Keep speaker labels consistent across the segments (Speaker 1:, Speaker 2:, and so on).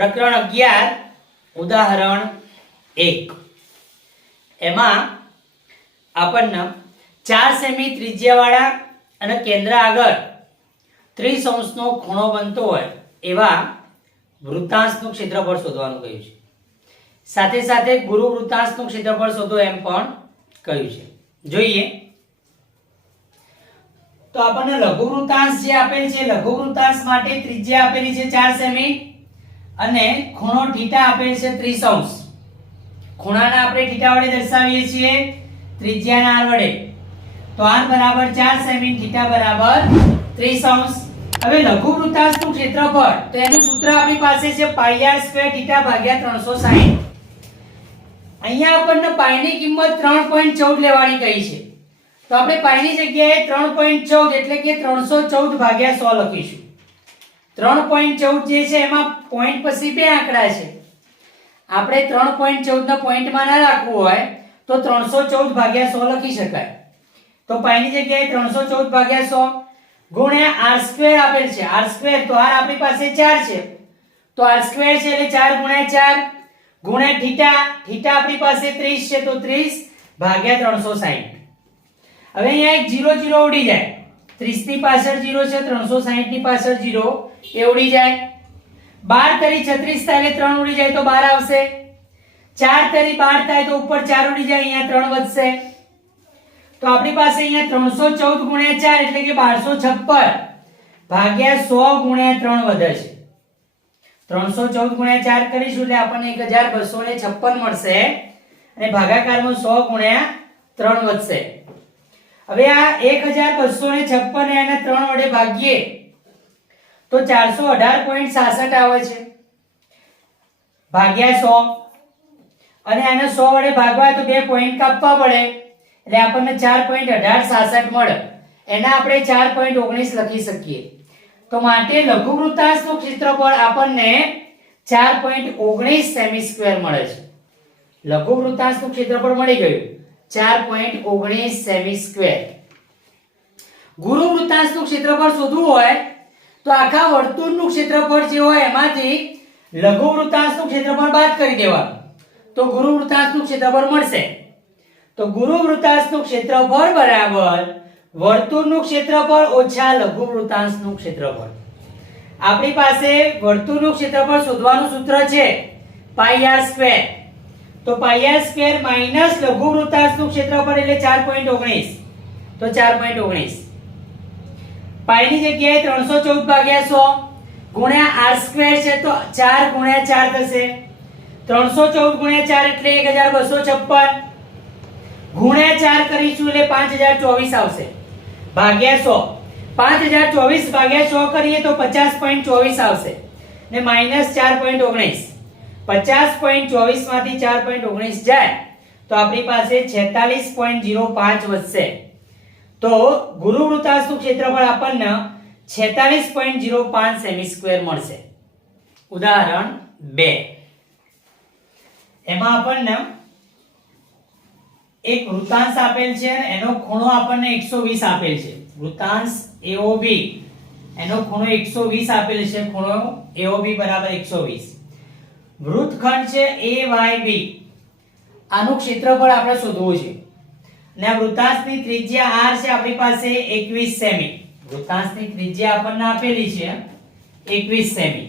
Speaker 1: પ્રકરણ અગિયાર, ઉદાહરણ એક. એમાં આપણને ચાર સેમી ત્રિજ્યાવાળા અને કેન્દ્ર આગળ ત્રીસ અંશનો ખૂણો બનતો હોય એવા વૃત્તાંશનું ક્ષેત્રફળ શોધવાનું કહ્યું છે. સાથે સાથે ગુરુ વૃત્તાંશનું ક્ષેત્રફળ શોધો એમ પણ કહ્યું છે. જોઈએ. તો આપણને લઘુ વૃત્તાંશ જે આપેલ છે, લઘુ વૃત્તાંશ માટે ત્રિજ્યા આપેલી છે ચાર સેમી. અને ખૂણો થીટા આપેલ છે 30 અંશ. ખૂણાને આપણે થીટા વડે દર્શાવીએ છીએ ત્રિજ્યાના r વડે. તો r બરાબર 4 સેમી થીટા બરાબર 30 અંશ. હવે લઘુ ક્ષેત્રફળ, તો એનું સૂત્ર આપણી પાસે છે r સ્ક્વેર થીટા ભાગ્યા 360 અહીંયા આપણને પાયની કિંમત 3.14 લેવાની કહી છે. તો આપણે પાયની જગ્યાએ 3.14 એટલે કે 314 ભાગ્યા 100 લખીશું. 3.14 જે છે, એમાં પોઈન્ટ પછી બે આંકડા છે. આપણે 3.14 નો પોઈન્ટમાં ના રાખવું હોય, તો 314 ભાગ્યા સો લખી શકાય. તો પાઈની જગ્યાએ 314 ભાગ્યા સો ગુણ્યા આર સ્ક્વેર આપેલ છે. આર સ્ક્વેર તો આર આપણી પાસે ચાર છે. તો આર સ્ક્વેર છે એટલે ચાર ગુણ્યા ચાર ગુણ્યા થીટા. થીટા આપણી પાસે 30 છે, તો 30 ભાગ્યા 360 હવે અહીંયા એક 0 0 ઉડી જાય. 30 ની 0 છે 360 ની પાછળ 0 એ ઉડી જાય. બાર તરી 36 થાય 3 ઉડી જાય તો બાર આવશે. ચાર તરી બાર થાય તો ઉપર ચાર ઉડી જાય, અહીંયા ત્રણ વધશે. તો આપણી પાસે અહીંયા 314 ગુણ્યા ચાર એટલે કે 1256 ભાગ્યા સો ગુણ્યા ત્રણ વધે છે. 314 ગુણ્યા ચાર કરીશું એટલે આપણને 1256 મળશે. અને ભાગાકારમાં સો ગુણ્યા ત્રણ વધશે. હવે આ 1256 ને એને 3 વડે ભાગીએ તો 418.66 આવે છે. ભાગ્યા 100 અને આને 100 વડે ભાગવા તો બે પોઈન્ટ કાપવા પડે. એટલે આપણને 4.1866 મળે. એના આપણે 4.19 લખી શકીએ. તો માટે લઘુ વૃત્તાંશનું ક્ષેત્રફળ આપણને 4.19 સેમી સ્ક્વેર મળે છે. લઘુ વૃત્તાંશનું ક્ષેત્રફળ મળી ગયું. 4.19 સેમી સ્ક્વેર ગુરુ વૃત્તાંશનું ક્ષેત્રફળ શોધવું હોય, તો આખા વર્તુળનું ક્ષેત્રફળ જે હોય એમાંથી લઘુ વૃત્તાંશનું ક્ષેત્રફળ બાદ કરી દેવાનું. તો ગુરુ વૃત્તાંશનું ક્ષેત્રફળ મળશે. તો ગુરુ વૃત્તાંશનું ક્ષેત્રફળ બરાબર વર્તુળનું ક્ષેત્રફળ ઓછા લઘુ વૃત્તાંશનું ક્ષેત્રફળ. આપણી પાસે વર્તુળનું ક્ષેત્રફળ શોધવાનું સૂત્ર છે પાઈ આર સ્ક્વેર તો આર સ્ક્વેર માઇનસ લઘુ વૃત્તાંશનું ક્ષેત્રફળ એટલે 4.19 તો 4.19 પાયની જગ્યાએ 314 ભાગ્યા 100 ગુણ્યા આર સ્ક્વેર છે તો 4 ગુણ્યા 4 થશે. 314 ગુણ્યા 4 એટલે 1256 ગુણ્યા 4 કરીશું એટલે 5024 આવશે. ભાગ્યા 100 5024 ભાગ્યા 100 કરીએ તો 50.24 આવશે. ને માઇનસ 4.19 50.24 માંથી 4.19 જાય, તો આપણી પાસે 46.05 વધશે. તો ગુરુ વૃત્તાંશનું ક્ષેત્રફળ આપણને 46.05 સેમી સ્ક્વેર મળશે. ઉદાહરણ 2 એમાં આપણને એક વૃત્તાંશ આપેલ છે અને એનો ખૂણો આપણને 120 આપેલ છે. વૃત્તાંશ AOB એનો ખૂણો 120 આપેલ છે, ખૂણો AOB બરાબર 120 વૃત્તખંડ છે AYB આનું ક્ષેત્રફળ આપણે શોધવું છે. અને આ વૃત્તાંશની ત્રિજ્યા r છે આપણી પાસે 21 સેમી. વૃત્તાંશની ત્રિજ્યા આપણને આપેલી છે 21 સેમી.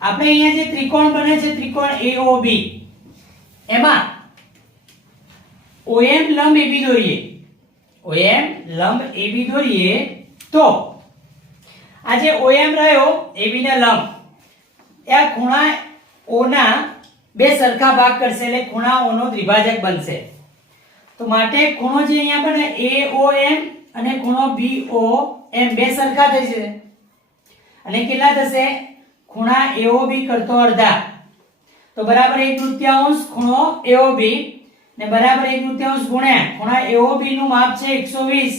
Speaker 1: આપણે અહીંયા જે ત્રિકોણ બને છે, ત્રિકોણ AOB એમાં OM લંબ AB દોરીએ. OM લંબ AB દોરીએ તો, આ જે OM રહ્યો AB ને લંબ એ આ ખૂણા ઓના બે સરખા ભાગ કરશે એટલે ખૂણા ઓનો દ્વિભાજક બનશે. તો માટે ખૂણો જે અહીંયા બને એમ અને ખૂણો BOM બે સરખા થશે અને કેટલા થશે? ખૂણા બી કરતો અડધા. તો બરાબર એક તૃતીયાંશ ખૂણો એઓ બી ને બરાબર એક તૃતીયાંશ ગુણ્યા. ખૂણા AOB નું માપ છે 120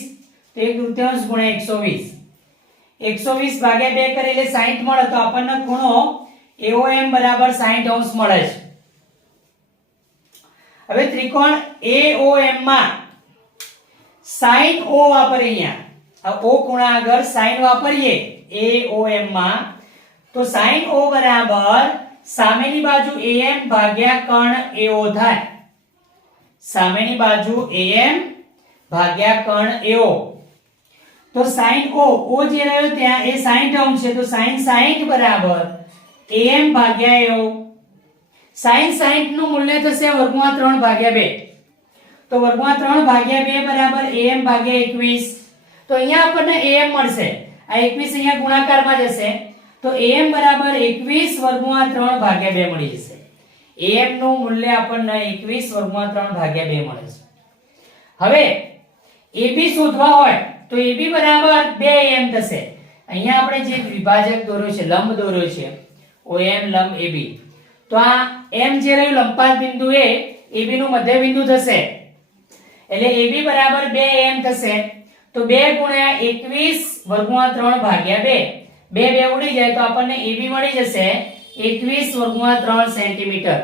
Speaker 1: તો એક તૃતીયાંશ ગુણ્યા 120 120 ભાગ્યા બે કરે એટલે 60 મળે તો આપણને ખૂણો AOM બરાબર 60 અંશ મળે છે. હવે ત્રિકોણ AOM માં sin O વાપરીએ અહીંયા. આ O ખૂણા આગળ sin વાપરીએ AOM માં. તો sin O બરાબર સામેની બાજુ AM ભાગ્યા કર્ણ AO થાય. સામેની બાજુ AM ભાગ્યા કર્ણ AO તો sin O O જે રહ્યો ત્યાં એ sin ટર્મ છે. તો sin 60 બરાબર AM ભાગ્યા AO sin 60 નું મૂલ્ય થશે વર્ગમાં 3 ભાગ્યા 2 તો વર્ગમાં 3 ભાગ્યા 2 બરાબર am ભાગ્યા 21 તો અહીંયા આપણને am મળશે. આ 21 અહીંયા ગુણાકારમાં જશે. તો am બરાબર 21 વર્ગમાં 3 ભાગ્યા 2 મળી જશે. am નું મૂલ્ય આપણને 21 વર્ગમાં 3 ભાગ્યા 2 મળે છે. હવે ab શોધવા હોય તો ab બરાબર 2am થશે. અહીંયા આપણે જે વિભાજક દોર્યો છે, લંબ દોર્યો છે OM લંબ AB તો આ m જે રહ્યું લંબપાત બિંદુ એ AB નું મધ્ય બિંદુ થશે. એટલે AB બરાબર 2m થશે. તો 2 ગુણ્યા 21 વર્ગમૂળ 3 ભાગ્યા 2 બે બે ઉડી જાય તો આપણને AB મળી જશે 21 વર્ગમૂળ 3 સેન્ટીમીટર.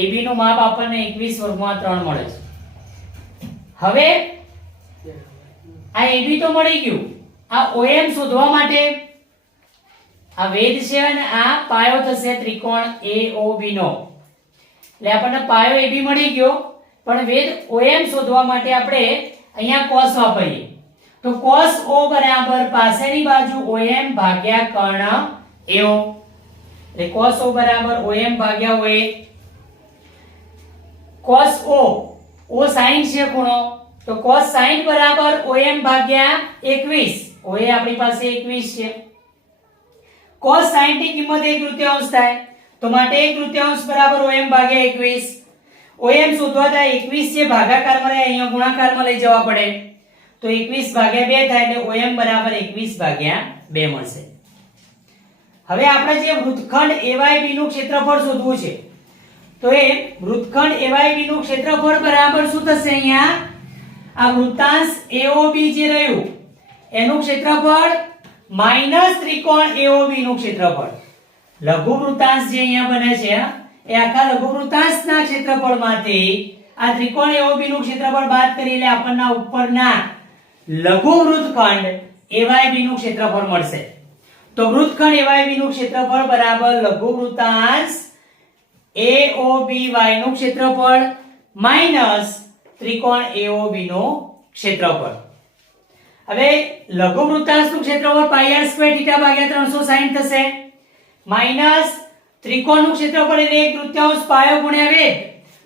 Speaker 1: AB નું માપ આપણને 21 વર્ગમૂળ 3 મળે છે. હવે આ AB તો મળી ગયું. આ OM શોધવા માટે આ વેધ છે અને આ પાયો થશે ત્રિકોણ AOB નો. એટલે આપણને પાયો AB મળી ગયો, પણ વેધ OM શોધવા માટે આપણે અહીંયા cos વાપરીએ. તો cos O બરાબર પાસેની બાજુ OM ભાગ્યા કર્ણ AO એટલે cos O બરાબર OM ભાગ્યા OA cos O O sin છે ખૂણો. તો cos sin બરાબર OM ભાગ્યા 21 OA આપણી પાસે 21 છે. Cos 60 ની કિંમત એક તૃતીયાંશ થાય. તો માટે એક તૃતીયાંશ બરાબર OM ભાગ્યા 21 OM શોધવા થાય 21 જે ભાગાકારમાં રહે અહીંયા ગુણાકારમાં લઈ જવા પડે. તો 21 ભાગ્યા 2 થાય એટલે OM બરાબર 21 ભાગ્યા 2 મળશે. હવે આપણે જે વૃત્તખંડ AYB નું ક્ષેત્રફળ શોધવું છે. તો એ વૃત્તખંડ AYB નું ક્ષેત્રફળ બરાબર શું થશે અહીંયા? આ વૃત્તાંશ AOB જે રહ્યું, એનું ક્ષેત્રફળ માઇનસ ત્રિકોણ AOB નું ક્ષેત્રફળ. લઘુ વૃતાંશ જે અહીંયા બને છે એ આખા લઘુ વૃત્તાંશના ક્ષેત્રફળમાંથી આ ત્રિકોણ AOB નું ક્ષેત્રફળ બાદ કરી એટલે આપણને ઉપરના લઘુ વૃત્તખંડ AYB નું ક્ષેત્રફળ મળશે. તો વૃત્તખંડ AYB નું ક્ષેત્રફળ બરાબર લઘુ વૃત્તાંશ AOBY નું ક્ષેત્રફળ માઇનસ ત્રિકોણ AOB નું ક્ષેત્રફળ. હવે લઘુ વૃત્તાંશનું ક્ષેત્રફળ આર સ્ક્વેર થીટા ભાગ્યા 360 થશે. માઇનસ ત્રિકોણનું ક્ષેત્રફળ એટલે એક તૃતીયાંશ પાયો ગુણ્યા વેદ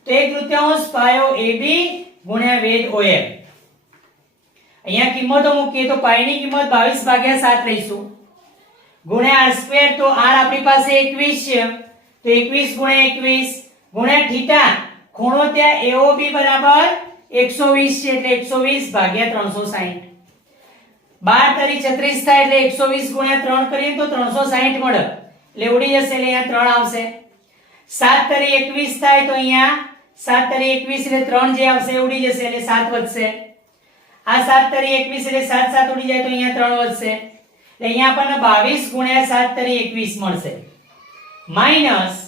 Speaker 1: તો એક તૃતીયાંશ પાયો AB ગુણ્યા વેદ OM અહીંયા કિંમતો મૂકીએ તો પાયની કિંમત 22 ભાગ્યા 7 લઈશું. ગુણ્યા આર સ્ક્વેર તો આર આપણી પાસે 21 છે. તો 21 ગુણ્યા 21 ગુણ્યા થીટા ખૂણો ત્યાં AOB બરાબર 120 છે એટલે 120 ભાગ્યા 360 બાર તરી છત્રીસ થાય એટલે એકસો વીસ ગુણ્યા ત્રણ કરીએ તો ત્રણસો સાહીઠ મળે. એટલે ઉડી જશે એટલે અહીંયા ત્રણ આવશે. સાત તરી એકવીસ થાય તો અહીંયા સાત તરી એકવીસ એટલે ત્રણ જે આવશે ઉડી જશે એટલે સાત વધશે. આ સાત તરી એકવીસ એટલે સાત સાત ઉડી જાય તો અહીંયા ત્રણ વધશે. એટલે અહીંયા આપણને બાવીસ ગુણ્યા સાત તરી એકવીસ મળશે. માઇનસ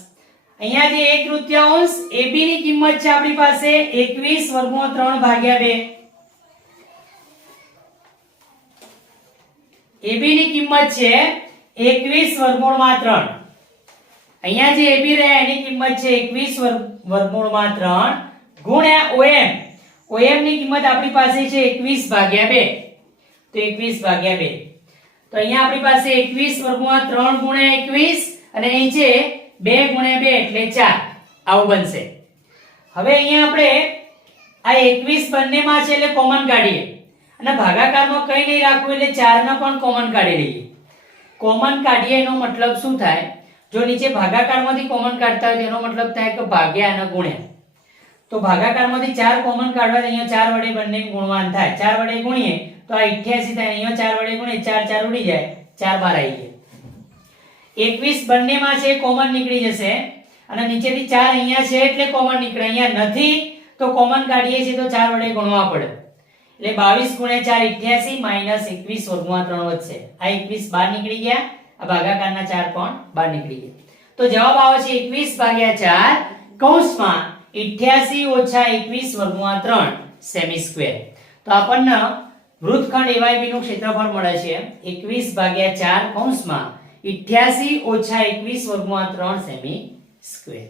Speaker 1: અહીંયા જે એક તૃતીયાંશ AB ની કિંમત છે આપણી પાસે એકવીસ વર્ગમૂળ ત્રણ ભાગ્યા બે. AB ની કિંમત છે 21 વર્ગમૂળમાં 3 અહીંયા જે AB રહ્યા એની કિંમત છે 21 વર્ગ વર્ગમૂળમાં 3 ગુણ્યા OM OM ની કિંમત આપણી પાસે છે 21 ભાગ્યા 2 તો 21 ભાગ્યા 2 તો અહીંયા આપણી પાસે 21 વર્ગમાં 3 ગુણ્યા 21 અને નીચે 2 ગુણ્યા 2 એટલે 4 આવું બનશે. હવે અહીંયા આપણે આ 21 બંનેમાં છે એટલે કોમન કાઢીએ. અને ભાગાકારમાં કંઈ નહીં રાખવું એટલે ચારને પણ કોમન કાઢી લઈએ. કોમન કાઢીએ એનો મતલબ શું થાય? જો નીચે ભાગાકારમાંથી કોમન કાઢતા હોય તેનો મતલબ થાય કે ભાગ્યા અને ગુણ્યા. તો ભાગાકારમાંથી ચાર કોમન કાઢવા અહીંયા ચાર વડે બંને ગુણવાન થાય. ચાર વડે ગુણીએ તો આ 88 થાય. અહીંયા ચાર વડે ગુણીએ, ચાર ચાર ઉડી જાય. ચાર બાર આવી જાય. એકવીસ બંનેમાં છે કોમન નીકળી જશે. અને નીચેથી ચાર અહીંયા છે એટલે કોમન નીકળે. અહીંયા નથી તો કોમન કાઢીએ છીએ તો ચાર વડે ગુણવા પડે. એટલે બાવીસ ગુણ્યા ચાર ઇઠ્યાસી માઇનસ એકવીસ વર્ગમાં ત્રણ વધશે. આ એકવીસ બાર નીકળી ગયા. આ ભાગાકારના ચાર પણ બાર નીકળી ગયા. તો જવાબ આવે છે એકવીસ ભાગ્યા ચાર કૌંસમાં ઇઠ્યાસી ઓછા એકવીસ વર્ગમાં ત્રણ સેમી સ્ક્વેર. તો આપણને વૃત્તખંડ AYB નું ક્ષેત્રફળ મળે છે એકવીસ ભાગ્યા ચાર કૌંસમાં 88 ઓછા એકવીસ વર્ગમાં ત્રણ સેમી સ્ક્વેર.